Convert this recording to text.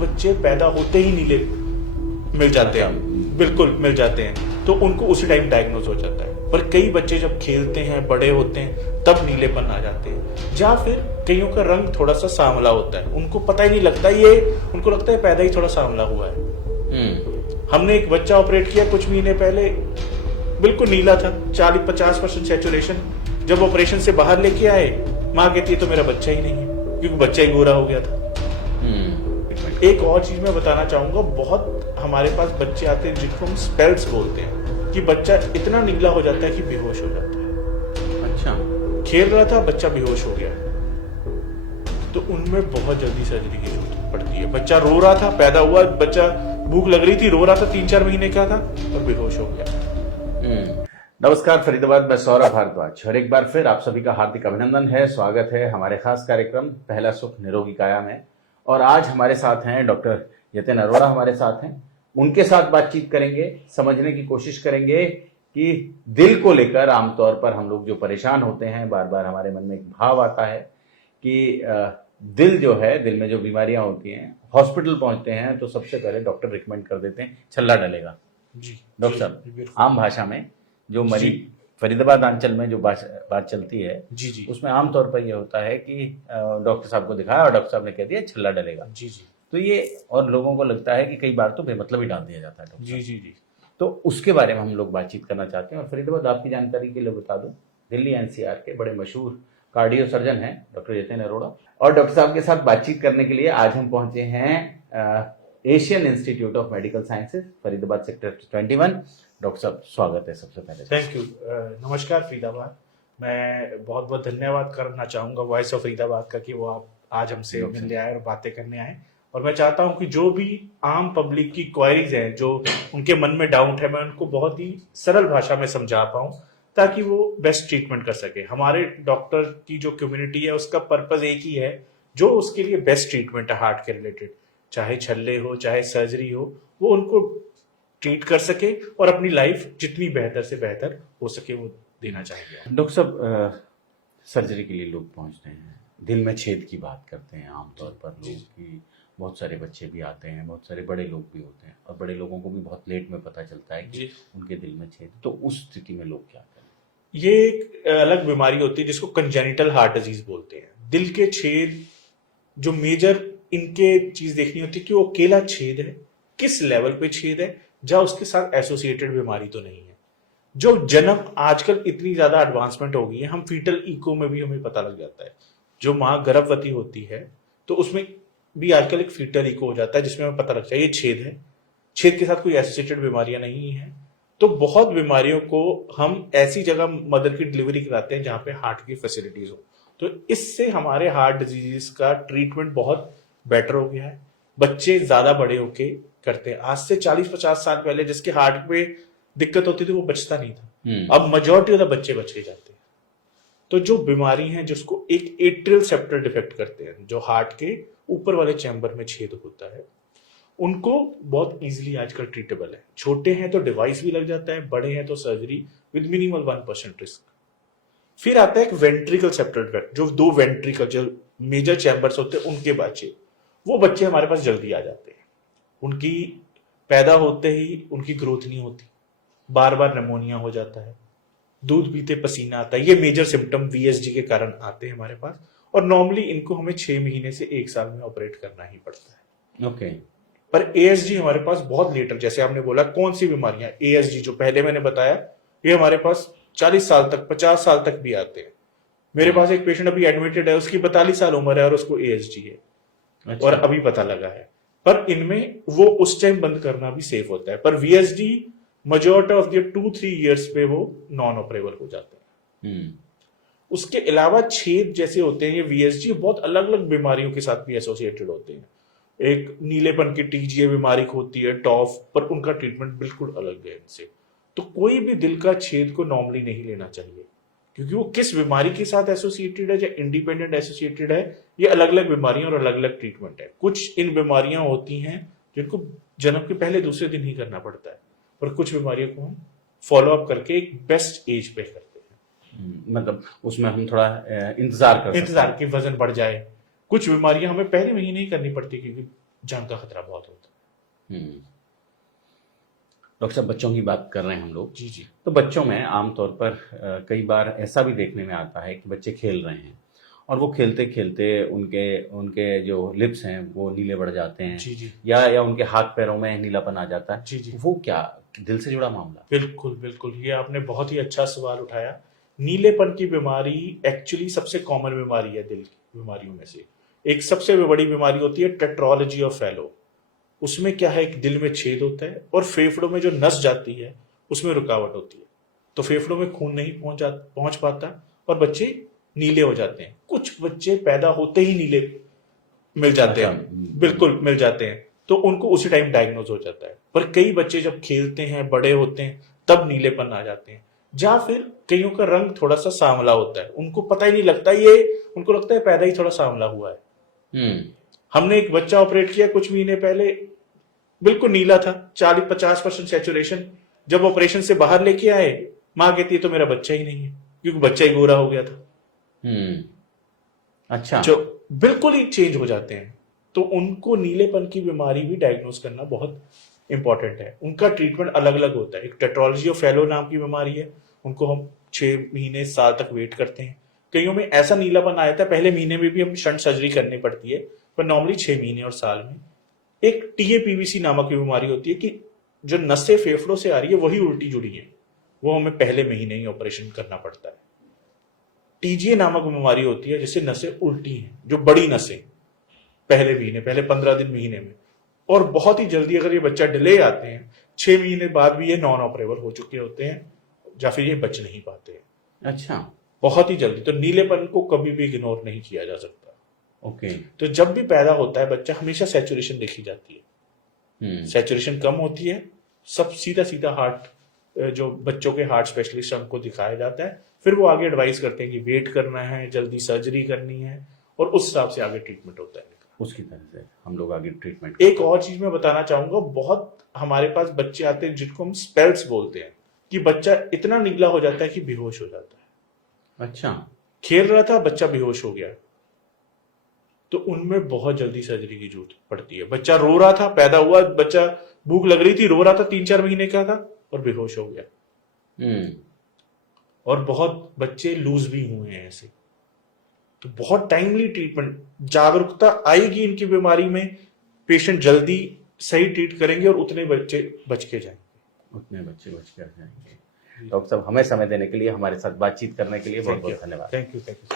बच्चे पैदा होते ही नीले मिल जाते हैं, बिल्कुल मिल जाते हैं, तो उनको उसी टाइम डायग्नोज हो जाता है। पर कई बच्चे जब खेलते हैं, बड़े होते हैं, तब नीलेपन आ जाते हैं। या फिर कईयों का रंग थोड़ा सा सांवला होता है, उनको पता ही नहीं लगता, ये उनको लगता है पैदा ही थोड़ा सांवला हुआ है। हमने एक बच्चा ऑपरेट किया कुछ महीने पहले, बिल्कुल नीला था, 40-50% सैचुरेशन। जब ऑपरेशन से बाहर लेके आए, माँ कहती है तो मेरा बच्चा ही नहीं है, क्योंकि बच्चा ही गोरा हो गया था। एक और चीज मैं बताना चाहूंगा, बहुत हमारे पास बच्चे आते हैं जिनको हम स्पेल्स बोलते हैं, कि बच्चा इतना नीला हो जाता है कि बेहोश हो जाता है। अच्छा, खेल रहा था, बच्चा बेहोश हो गया, तो उनमें बहुत जल्दी सर्जरी की जरूरत पड़ती है। बच्चा रो रहा था, पैदा हुआ बच्चा, भूख लग रही थी, रो रहा था, 3-4 महीने का था और बेहोश हो गया। नमस्कार फरीदाबाद, मैं सौरभ भारद्वाज और एक बार फिर आप सभी का हार्दिक अभिनंदन है, स्वागत है हमारे खास कार्यक्रम पहला सुख निरोगी काया में। और आज हमारे साथ हैं डॉक्टर यतिन अरोड़ा, हमारे साथ हैं। उनके साथ बातचीत करेंगे, समझने की कोशिश करेंगे कि दिल को लेकर आमतौर पर हम लोग जो परेशान होते हैं, बार बार हमारे मन में एक भाव आता है कि दिल जो है, दिल में जो बीमारियां होती हैं, हॉस्पिटल पहुंचते हैं तो सबसे पहले डॉक्टर रिकमेंड कर देते हैं छल्ला डलेगा। जी डॉक्टर साहब, आम भाषा में जो मरीज फरीदाबाद अंचल में जो बात चलती है, जी उसमें आमतौर पर यह होता है कि डॉक्टर साहब को दिखाया और डॉक्टर साहब ने कह दिया छल्ला डलेगा। जी तो ये, और लोगों को लगता है कि कई बार तो बेमतलब ही डाल दिया जाता है डॉक्टर जी साहब। जी तो उसके बारे में हम लोग बातचीत करना चाहते हैं। और फरीदाबाद, आपकी जानकारी के लिए बता दूं, दिल्ली एनसीआर के बड़े मशहूर कार्डियो सर्जन हैं डॉक्टर यतिन अरोड़ा, और डॉक्टर साहब के साथ बातचीत करने के लिए आज हम पहुंचे हैं Asian institute of medical sciences, Faridabad sector 21। Doctor साहब, स्वागत है सबसे पहले। Thank you. नमस्कार फरीदाबाद। मैं बहुत बहुत धन्यवाद करना चाहूँगा वॉइस ऑफ फरीदाबाद का कि वो आप आज हमसे मिलने आए और बातें करने आए। और मैं चाहता हूँ कि जो भी आम पब्लिक की क्वेरीज हैं, जो उनके मन में डाउट है, मैं उनको बहुत ही सरल भाषा में समझा पाऊँ ताकि वो बेस्ट ट्रीटमेंट कर सके। हमारे डॉक्टर की जो कम्युनिटी है उसका पर्पज एक ही है, जो उसके लिए बेस्ट ट्रीटमेंट है हार्ट के रिलेटेड, चाहे छल्ले हो चाहे सर्जरी हो, वो उनको ट्रीट कर सके और अपनी लाइफ जितनी बेहतर से बेहतर हो सके वो देना चाहेंगे। डॉक्टर साहब, सर्जरी के लिए लोग पहुंचते हैं, दिल में छेद की बात करते हैं आमतौर पर लोग, कि बहुत सारे बच्चे भी आते हैं, बहुत सारे बड़े लोग भी होते हैं, और बड़े लोगों को भी बहुत लेट में पता चलता है कि उनके दिल में छेद। तो उस स्थिति में लोग क्या करें? ये एक अलग बीमारी होती है जिसको कंजेनिटल हार्ट डिजीज बोलते हैं। दिल के छेद जो मेजर इनके चीज देखनी होती है कि वो अकेला छेद है, किस लेवल पे छेद है, या उसके साथ एसोसिएटेड बीमारी तो नहीं है। जो जन्म, आजकल इतनी ज्यादा एडवांसमेंट हो गई है, हम फीटल इको में भी हमें पता लग जाता है। जो माँ गर्भवती होती है तो उसमें भी आजकल एक फीटल इको हो जाता है जिसमें हमें पता लगता है ये छेद है, छेद के साथ कोई एसोसिएटेड बीमारियां नहीं है। तो बहुत बीमारियों को हम ऐसी जगह मदर की डिलीवरी कराते हैं जहां पे हार्ट की फैसिलिटीज हो, तो इससे हमारे हार्ट डिजीज का ट्रीटमेंट बहुत बेटर हो गया है। बच्चे ज्यादा बड़े होके करते हैं। आज से 40-50 साल पहले जिसके हार्ट में दिक्कत होती थी वो बचता नहीं था, अब मेजॉरिटी ऑफ द बच्चे बच के जाते हैं। तो जो बीमारी है जिसको एक एट्रियल सेप्टल डिफेक्ट करते हैं, जो हार्ट के ऊपर वाले चैम्बर में छेद होता है, उनको बहुत इजीली आजकल ट्रीटेबल है। छोटे हैं तो डिवाइस भी लग जाता है, बड़े हैं तो सर्जरी विद मिनिमल 1% रिस्क। फिर आता है एक वेंट्रिकल सेप्टल डिफेक्ट, जो 2 वेंट्रिकल जो मेजर चैम्बर्स होते हैं उनके बच्चे, वो बच्चे हमारे पास जल्दी आ जाते हैं। उनकी पैदा होते ही उनकी ग्रोथ नहीं होती, बार बार निमोनिया हो जाता है, दूध पीते पसीना आता है। ये मेजर सिम्टम वीएसजी के कारण आते हैं हमारे पास, और नॉर्मली इनको हमें 6 महीने से 1 साल में ऑपरेट करना ही पड़ता है। ओके। पर एएसजी हमारे पास बहुत लेटर, जैसे आपने बोला कौन सी बीमारियां, एएसजी जो पहले मैंने बताया, ये हमारे पास 40 साल तक, 50 साल तक भी आते हैं। मेरे पास एक पेशेंट अभी एडमिटेड है, उसकी 42 साल उम्र है और उसको एएसजी है। अच्छा। और अभी पता लगा है। पर इनमें वो उस टाइम बंद करना भी सेफ होता है। पर VSD majority of the 2-3 years पे वो नॉन ऑपरेबल हो जाते हैं। उसके अलावा छेद जैसे होते हैं ये वीएसजी बहुत अलग अलग बीमारियों के साथ भी एसोसिएटेड होते हैं। एक नीलेपन की टीजीए बीमारी होती है, टॉफ, पर उनका ट्रीटमेंट बिल्कुल अलग है इनसे। तो कोई भी दिल का छेद को नॉर्मली नहीं लेना चाहिए, क्योंकि वो किस बीमारी के साथ एसोसिएटेड है या इंडिपेंडेंट एसोसिएटेड है, ये अलग अलग बीमारियां और अलग अलग ट्रीटमेंट है। कुछ इन बीमारियां होती हैं जिनको जन्म के पहले दूसरे दिन ही करना पड़ता है, और कुछ बीमारियों को हम फॉलो अप करके एक बेस्ट एज पे करते हैं। मतलब उसमें हम थोड़ा इंतजार की वजन बढ़ जाए। कुछ बीमारियां हमें पहले महीने ही करनी पड़ती है, क्योंकि जान का खतरा बहुत होता है। डॉक्टर साहब, बच्चों की बात कर रहे हैं हम लोग। जी जी। तो बच्चों में आमतौर पर कई बार ऐसा भी देखने में आता है कि बच्चे खेल रहे हैं और वो खेलते खेलते उनके उनके जो लिप्स हैं वो नीले पड़ जाते हैं, जी जी। या उनके हाथ पैरों में नीलापन आ जाता है। जी जी। वो क्या दिल से जुड़ा मामला? बिल्कुल बिल्कुल, ये आपने बहुत ही अच्छा सवाल उठाया। नीलेपन की बीमारी एक्चुअली सबसे कॉमन बीमारी है दिल की बीमारियों में से। एक सबसे बड़ी बीमारी होती है टेट्रोलॉजी ऑफ फेलो। उसमें क्या है, एक दिल में छेद होता है और फेफड़ों में जो नस जाती है उसमें रुकावट होती है, तो फेफड़ों में खून नहीं पहुंच पाता और बच्चे नीले हो जाते हैं। कुछ बच्चे पैदा होते ही नीले मिल जाते अच्छा। हैं, बिल्कुल मिल जाते हैं, तो उनको उसी टाइम डायग्नोज हो जाता है। पर कई बच्चे जब खेलते हैं, बड़े होते हैं, तब नीलेपन आ जाते हैं। या फिर कईयों का रंग थोड़ा सा सांवला होता है, उनको पता ही नहीं लगता, ये उनको लगता है पैदा ही थोड़ा सांवला हुआ है। हमने एक बच्चा ऑपरेट किया कुछ महीने पहले, बिल्कुल नीला था, 40-50% सैचुरेशन। जब ऑपरेशन से बाहर लेके आए, माँ कहती है तो मेरा बच्चा ही नहीं है, क्योंकि बच्चा ही गोरा हो गया था। अच्छा। जो बिल्कुल ही चेंज हो जाते हैं, तो उनको नीलेपन की बीमारी भी डायग्नोज करना बहुत इंपॉर्टेंट है। उनका ट्रीटमेंट अलग अलग होता है। एक टेट्रोलॉजी ऑफ फेलो नाम की बीमारी है, उनको हम 6 महीने साल तक वेट करते हैं। कईयों में ऐसा नीलापन आ जाता है, पहले महीने में भी हम शंट सर्जरी करनी पड़ती है, पर नॉर्मली 6 महीने और साल में। एक टीएपीवीसी नामक की बीमारी होती है कि जो नसें फेफड़ों से आ रही है वही उल्टी जुड़ी है, वो हमें पहले महीने ही ऑपरेशन करना पड़ता है। टीजीए नामक बीमारी होती है जिससे नसें उल्टी हैं, जो बड़ी नसें, पहले महीने, पहले 15 दिन, महीने में। और बहुत ही जल्दी अगर ये बच्चा डिले आते हैं, 6 महीने बाद भी ये नॉन ऑपरेबल हो चुके होते हैं, या फिर ये बच नहीं पाते हैं। अच्छा। बहुत ही जल्दी। तो नीलेपन को कभी भी इग्नोर नहीं किया जा सकता। ओके। तो जब भी पैदा होता है बच्चा, हमेशा सैचुरेशन देखी जाती है। सैचुरेशन कम होती है, सब सीधा सीधा हार्ट, जो बच्चों के हार्ट स्पेशलिस्ट हमको दिखाया जाता है, फिर वो आगे एडवाइस करते हैं कि वेट करना है, जल्दी सर्जरी करनी है, और उस हिसाब से आगे ट्रीटमेंट होता है। उसकी तरह से हम लोग आगे ट्रीटमेंट। एक और चीज मैं बताना चाहूंगा, बहुत हमारे पास बच्चे आते हैं जिनको हम स्पेल्स बोलते हैं, कि बच्चा इतना नीला हो जाता है कि बेहोश हो जाता है। अच्छा। खेल रहा था, बच्चा बेहोश हो गया, तो उनमें बहुत जल्दी सर्जरी की जरूरत पड़ती है। बच्चा रो रहा था, पैदा हुआ बच्चा, भूख लग रही थी, रो रहा था, 3-4 महीने का था और बेहोश हो गया। और बहुत बच्चे लूज भी हुए हैं ऐसे। तो बहुत टाइमली ट्रीटमेंट, जागरूकता आएगी इनकी बीमारी में, पेशेंट जल्दी सही ट्रीट करेंगे और उतने बच्चे बच के जाएंगे। उतने बच्चे बच कर जाएंगे। डॉक्टर साहब, हमें समय देने के लिए, हमारे साथ बातचीत करने के लिए बहुत बहुत धन्यवाद। Thank you so much.